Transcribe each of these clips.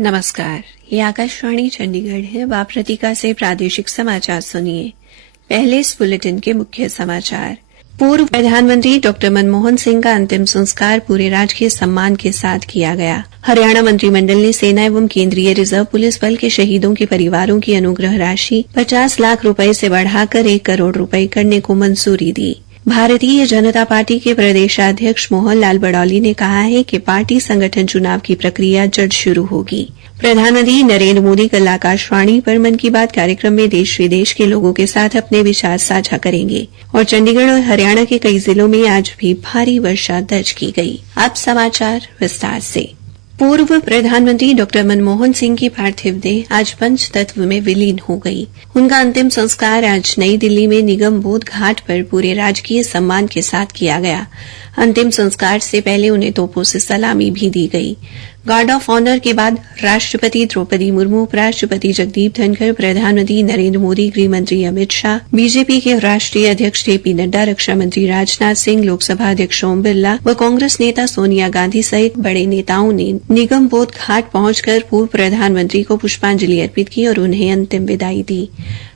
नमस्कार, ये आकाशवाणी चंडीगढ़ है। अब आप प्रतीका से प्रादेशिक समाचार सुनिए। पहले इस बुलेटिन के मुख्य समाचार। पूर्व प्रधानमंत्री डॉ मनमोहन सिंह का अंतिम संस्कार पूरे राजकीय सम्मान के साथ किया गया। हरियाणा मंत्रिमंडल ने सेना एवं केंद्रीय रिजर्व पुलिस बल के शहीदों के परिवारों की अनुग्रह राशि 50 लाख रुपए से बढ़ाकर 1 करोड़ रुपए करने को मंजूरी दी। भारतीय जनता पार्टी के प्रदेशाध्यक्ष मोहन लाल बड़ौली ने कहा है कि पार्टी संगठन चुनाव की प्रक्रिया जल्द शुरू होगी। प्रधानमंत्री नरेंद्र मोदी कल आकाशवाणी पर मन की बात कार्यक्रम में देश विदेश के लोगों के साथ अपने विचार साझा करेंगे और चंडीगढ़ और हरियाणा के कई जिलों में आज भी भारी वर्षा दर्ज की गई। अब समाचार विस्तार से। पूर्व प्रधानमंत्री डॉ मनमोहन सिंह की पार्थिव देह आज पंचतत्व में विलीन हो गई। उनका अंतिम संस्कार आज नई दिल्ली में निगम बोध घाट पर पूरे राजकीय सम्मान के साथ किया गया। अंतिम संस्कार से पहले उन्हें तोपों से सलामी भी दी गई। गार्ड ऑफ ऑनर के बाद राष्ट्रपति द्रौपदी मुर्मू, उपराष्ट्रपति जगदीप धनखड़, प्रधानमंत्री नरेंद्र मोदी, गृहमंत्री अमित शाह, बीजेपी के राष्ट्रीय अध्यक्ष जेपी नड्डा, रक्षा मंत्री राजनाथ सिंह, लोकसभा अध्यक्ष ओम बिरला व कांग्रेस नेता सोनिया गांधी सहित बड़े नेताओं ने निगम बोध घाट पहुंचकर पूर्व प्रधानमंत्री को पुष्पांजलि अर्पित की और उन्हें अंतिम विदाई दी।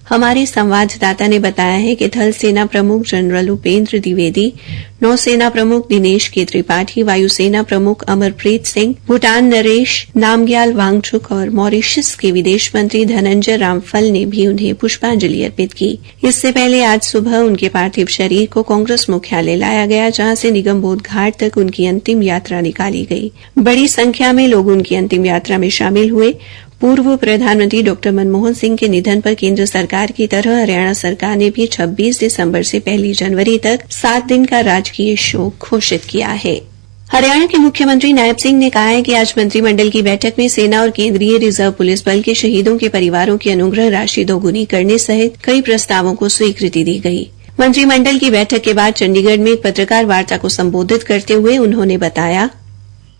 हमारे संवाददाता ने बताया है कि थल सेना प्रमुख जनरल उपेंद्र द्विवेदी, नौसेना प्रमुख दिनेश के त्रिपाठी, वायुसेना प्रमुख अमरप्रीत सिंह, भूटान नरेश नामग्याल वांगचुक और मॉरिशस के विदेश मंत्री धनंजय रामफल ने भी उन्हें पुष्पांजलि अर्पित की। इससे पहले आज सुबह उनके पार्थिव शरीर को कांग्रेस मुख्यालय लाया गया, जहां से निगम बोध घाट तक उनकी अंतिम यात्रा निकाली गई। बड़ी संख्या में लोग उनकी अंतिम यात्रा में शामिल हुए। पूर्व प्रधानमंत्री डॉ मनमोहन सिंह के निधन पर केंद्र सरकार की तरह हरियाणा सरकार ने भी 26 दिसंबर से 1 जनवरी तक 7 दिन का राजकीय शोक घोषित किया है। हरियाणा के मुख्यमंत्री नायब सिंह ने कहा है कि आज मंत्रिमंडल की बैठक में सेना और केंद्रीय रिजर्व पुलिस बल के शहीदों के परिवारों की अनुग्रह राशि दोगुनी करने सहित कई प्रस्तावों को स्वीकृति दी गई। मंत्रिमंडल की बैठक के बाद चंडीगढ़ में एक पत्रकार वार्ता को संबोधित करते हुए उन्होंने बताया,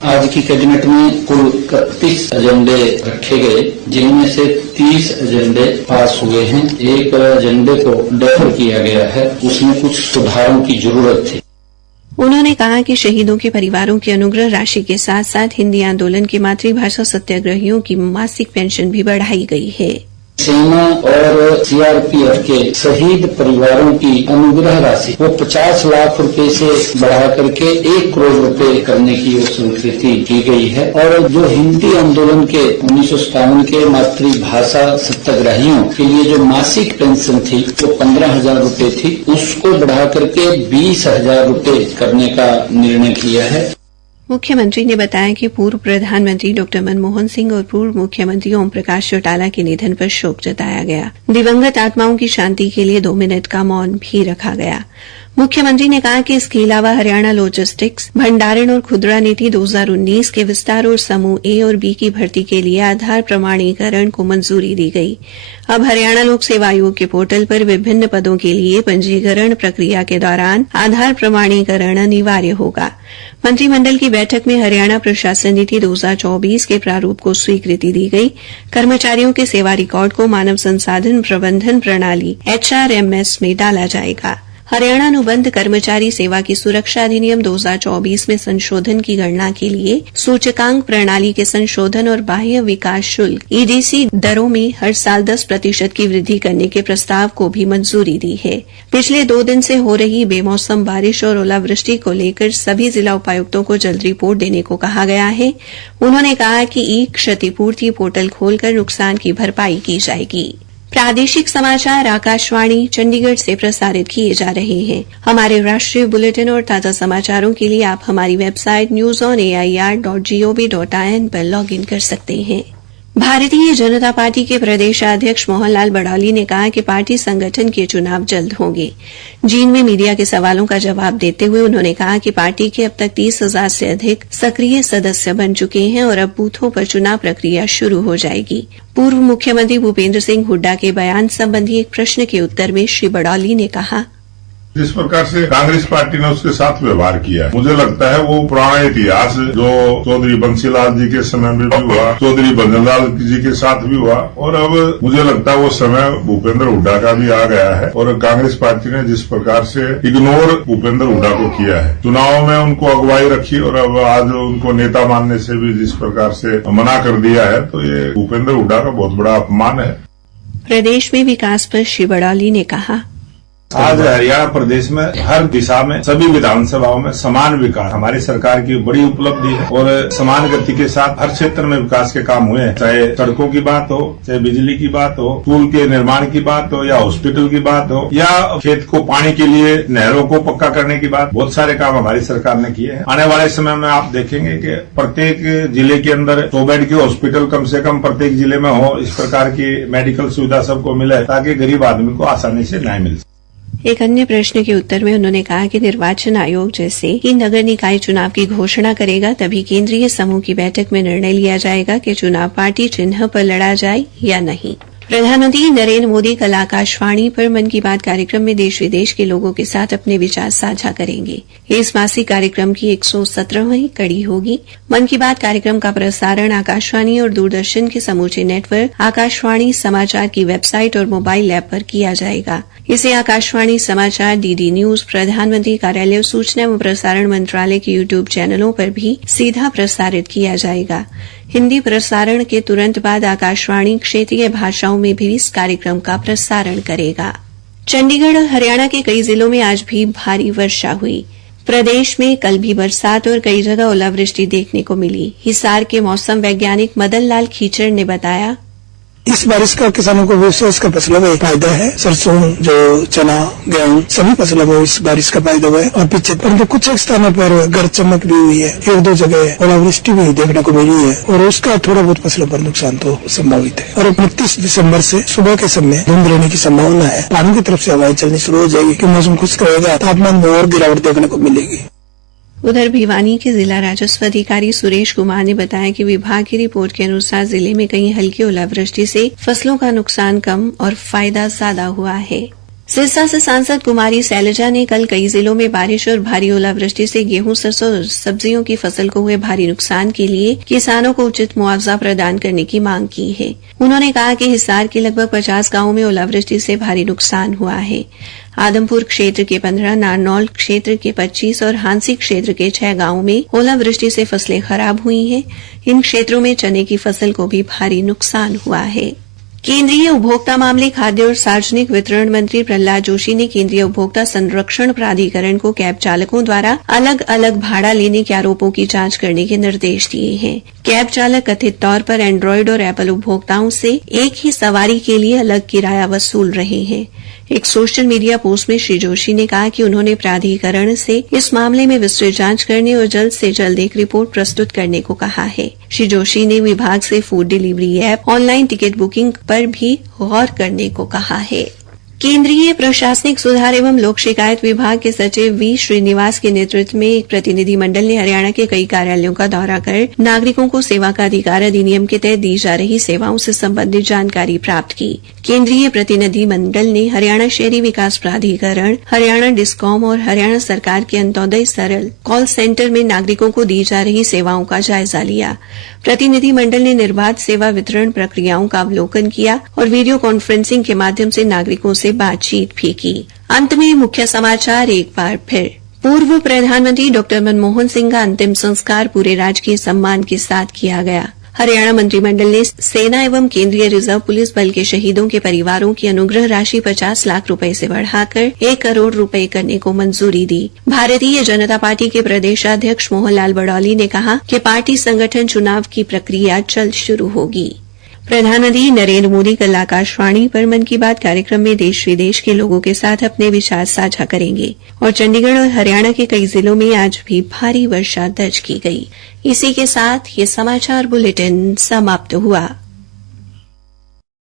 आज की कैबिनेट में कुल 31 एजेंडे रखे गए, जिनमें से 30 एजेंडे पास हुए हैं। एक एजेंडे को डेफर किया गया है, उसमें कुछ सुधारों की जरूरत थी। उन्होंने कहा कि शहीदों के परिवारों की अनुग्रह राशि के साथ साथ हिंदी आंदोलन के मातृभाषा सत्याग्रहियों की मासिक पेंशन भी बढ़ाई गई है। सेना और सीआरपीएफ के शहीद परिवारों की अनुग्रह राशि वो 50 लाख रुपए से बढ़ा करके 1 करोड़ रुपए करने की वो स्वीकृति की गई है। और जो हिंदी आंदोलन के 1957 के मातृभाषा सत्याग्रहियों के लिए जो मासिक पेंशन थी वो 15,000 रुपए थी, उसको बढ़ा करके 20,000 रुपए करने का निर्णय किया है। मुख्यमंत्री ने बताया कि पूर्व प्रधानमंत्री डॉ मनमोहन सिंह और पूर्व मुख्यमंत्री ओम प्रकाश चौटाला के निधन पर शोक जताया गया। दिवंगत आत्माओं की शांति के लिए 2 मिनट का मौन भी रखा गया। मुख्यमंत्री ने कहा कि इसके अलावा हरियाणा लॉजिस्टिक्स, भंडारण और खुदरा नीति 2019 के विस्तार और समूह ए और बी की भर्ती के लिए आधार प्रमाणीकरण को मंजूरी दी गई। अब हरियाणा लोक सेवा आयोग के पोर्टल पर विभिन्न पदों के लिए पंजीकरण प्रक्रिया के दौरान आधार प्रमाणीकरण अनिवार्य होगा। मंत्रिमंडल की बैठक में हरियाणा प्रशासन नीति 2024 के प्रारूप को स्वीकृति दी गई। कर्मचारियों के सेवा रिकॉर्ड को मानव संसाधन प्रबंधन प्रणाली HRMS में डाला जाएगा। हरियाणा अनुबंध कर्मचारी सेवा की सुरक्षा अधिनियम 2024 में संशोधन की गणना के लिए सूचकांक प्रणाली के संशोधन और बाह्य विकास शुल्क EDC दरों में हर साल 10% की वृद्धि करने के प्रस्ताव को भी मंजूरी दी है। पिछले 2 दिन से हो रही बेमौसम बारिश और ओलावृष्टि को लेकर सभी जिला उपायुक्तों को जल्द रिपोर्ट देने को कहा गया है। उन्होंने कहा कि ई क्षतिपूर्ति पोर्टल खोलकर नुकसान की भरपाई की जाएगी। प्रादेशिक समाचार आकाशवाणी चंडीगढ़ से प्रसारित किए जा रहे हैं। हमारे राष्ट्रीय बुलेटिन और ताजा समाचारों के लिए आप हमारी वेबसाइट newsonair.gov.in पर लॉगिन कर सकते हैं। भारतीय जनता पार्टी के प्रदेशाध्यक्ष मोहन लाल बड़ौली ने कहा कि पार्टी संगठन के चुनाव जल्द होंगे। जींद में मीडिया के सवालों का जवाब देते हुए उन्होंने कहा कि पार्टी के अब तक 30,000 से अधिक सक्रिय सदस्य बन चुके हैं और अब बूथों पर चुनाव प्रक्रिया शुरू हो जाएगी। पूर्व मुख्यमंत्री भूपेंद्र सिंह हुड्डा के बयान संबंधी एक प्रश्न के उत्तर में श्री बड़ौली ने कहा, जिस प्रकार से कांग्रेस पार्टी ने उसके साथ व्यवहार किया है, मुझे लगता है वो पुराना इतिहास जो चौधरी बंसीलाल जी के समय में भी हुआ, चौधरी बंसीलाल जी के साथ भी हुआ, और अब मुझे लगता है वो समय भूपेंद्र हुड्डा का भी आ गया है। और कांग्रेस पार्टी ने जिस प्रकार से इग्नोर भूपेंद्र हुड्डा को किया है, चुनाव में उनको अगुवाई रखी और अब आज उनको नेता मानने से भी जिस प्रकार से मना कर दिया है, तो ये भूपेंद्र हुड्डा का बहुत बड़ा अपमान है। प्रदेश में विकास पर श्री बड़ौली ने कहा, आज हरियाणा प्रदेश में हर दिशा में सभी विधानसभाओं में समान विकास हमारी सरकार की बड़ी उपलब्धि है और समान गति के साथ हर क्षेत्र में विकास के काम हुए हैं। चाहे सड़कों की बात हो, चाहे बिजली की बात हो, पुल के निर्माण की बात हो, या हॉस्पिटल की बात हो, या खेत को पानी के लिए नहरों को पक्का करने की बात, बहुत सारे काम हमारी सरकार ने किए हैं। आने वाले समय में आप देखेंगे कि प्रत्येक जिले के अंदर 100 बेड के हॉस्पिटल कम से कम प्रत्येक जिले में हो, इस प्रकार की मेडिकल सुविधा सबको मिले ताकि गरीब आदमी को आसानी से न्याय मिल सके। एक अन्य प्रश्न के उत्तर में उन्होंने कहा कि निर्वाचन आयोग जैसे ही नगर निकाय चुनाव की घोषणा करेगा तभी केंद्रीय समूह की बैठक में निर्णय लिया जाएगा कि चुनाव पार्टी चिन्ह पर लड़ा जाए या नहीं। प्रधानमंत्री नरेंद्र मोदी कल आकाशवाणी पर मन की बात कार्यक्रम में देश विदेश के लोगों के साथ अपने विचार साझा करेंगे। इस मासिक कार्यक्रम की 117वीं कड़ी होगी। मन की बात कार्यक्रम का प्रसारण आकाशवाणी और दूरदर्शन के समूचे नेटवर्क आकाशवाणी समाचार की वेबसाइट और मोबाइल ऐप पर किया जाएगा। इसे आकाशवाणी समाचार, डीडी न्यूज, प्रधानमंत्री कार्यालय, सूचना एवं प्रसारण मंत्रालय के यूट्यूब चैनलों पर भी सीधा प्रसारित किया जाएगा। हिंदी प्रसारण के तुरंत बाद आकाशवाणी क्षेत्रीय भाषाओं में भी इस कार्यक्रम का प्रसारण करेगा। चंडीगढ़ और हरियाणा के कई जिलों में आज भी भारी वर्षा हुई। प्रदेश में कल भी बरसात और कई जगह ओलावृष्टि देखने को मिली। हिसार के मौसम वैज्ञानिक मदन लाल खीचड़ ने बताया, इस बारिश का किसानों को विशेष कर फसलों में फायदा है। सरसों, जो चना, गेहूं, सभी फसलों में इस बारिश का फायदा हुआ है। और पीछे परंतु कुछ स्थानों पर गरज चमक भी हुई है, 1-2 जगह ओलावृष्टि भी देखने को मिली है और उसका थोड़ा बहुत फसलों पर नुकसान तो संभावित है। और 29 दिसंबर से सुबह के समय धुंध रहने की संभावना है। पहाड़ों की तरफ से हवाएं चलनी शुरू हो जाएगी कि मौसम खुश्क रहेगा, तापमान में और गिरावट देखने को मिलेगी। उधर भिवानी के जिला राजस्व अधिकारी सुरेश कुमार ने बताया कि विभाग की रिपोर्ट के अनुसार जिले में कहीं हल्की ओलावृष्टि से फसलों का नुकसान कम और फायदा ज्यादा हुआ है। सिरसा से सांसद कुमारी शैलजा ने कल कई जिलों में बारिश और भारी ओलावृष्टि से गेहूं, सरसों और सब्जियों की फसल को हुए भारी नुकसान के लिए किसानों को उचित मुआवजा प्रदान करने की मांग की है। उन्होंने कहा कि हिसार के लगभग 50 गांवों में ओलावृष्टि से भारी नुकसान हुआ है। आदमपुर क्षेत्र के 15, नारनौल क्षेत्र के 25 और हांसी क्षेत्र के 6 गांवों में ओलावृष्टि से फसलें खराब हुई हैं। इन क्षेत्रों में चने की फसल को भी भारी नुकसान हुआ है। केंद्रीय उपभोक्ता मामले, खाद्य और सार्वजनिक वितरण मंत्री प्रहलाद जोशी ने केंद्रीय उपभोक्ता संरक्षण प्राधिकरण को कैब चालकों द्वारा अलग अलग भाड़ा लेने के आरोपों की जांच करने के निर्देश दिए हैं। कैब चालक कथित तौर पर एंड्रॉयड और एप्पल उपभोक्ताओं से एक ही सवारी के लिए अलग किराया वसूल रहे हैं। एक सोशल मीडिया पोस्ट में श्री जोशी ने कहा कि उन्होंने प्राधिकरण से इस मामले में विस्तृत जांच करने और जल्द से जल्द एक रिपोर्ट प्रस्तुत करने को कहा है। श्री जोशी ने विभाग से food delivery app, online ticket booking पर भी गौर करने को कहा है। केंद्रीय प्रशासनिक सुधार एवं लोक शिकायत विभाग के सचिव वी श्रीनिवास के नेतृत्व में एक प्रतिनिधि मंडल ने हरियाणा के कई कार्यालयों का दौरा कर नागरिकों को सेवा का अधिकार अधिनियम के तहत दी जा रही सेवाओं से संबंधित जानकारी प्राप्त की। केंद्रीय प्रतिनिधि मंडल ने हरियाणा शहरी विकास प्राधिकरण, हरियाणा डिस्कॉम और हरियाणा सरकार के अंत्योदय सरल कॉल सेंटर में नागरिकों को दी जा रही सेवाओं का जायजा लिया। प्रतिनिधि मंडल ने निर्बाध सेवा वितरण प्रक्रियाओं का अवलोकन किया और वीडियो कॉन्फ्रेंसिंग के माध्यम से नागरिकों से बातचीत भी की। अंत में मुख्य समाचार एक बार फिर। पूर्व प्रधानमंत्री डॉ मनमोहन सिंह का अंतिम संस्कार पूरे राजकीय सम्मान के साथ किया गया। हरियाणा मंत्रिमंडल ने सेना एवं केंद्रीय रिजर्व पुलिस बल के शहीदों के परिवारों की अनुग्रह राशि 50 लाख रुपए से बढ़ाकर 1 करोड़ रुपए करने को मंजूरी दी। भारतीय जनता पार्टी के प्रदेशाध्यक्ष मोहन लाल बड़ौली ने कहा कि पार्टी संगठन चुनाव की प्रक्रिया जल्द शुरू होगी। प्रधानमंत्री नरेंद्र मोदी कल आकाशवाणी पर मन की बात कार्यक्रम में देश विदेश के लोगों के साथ अपने विचार साझा करेंगे और चंडीगढ़ और हरियाणा के कई जिलों में आज भी भारी वर्षा दर्ज की गई। इसी के साथ ये समाचार बुलेटिन समाप्त हुआ।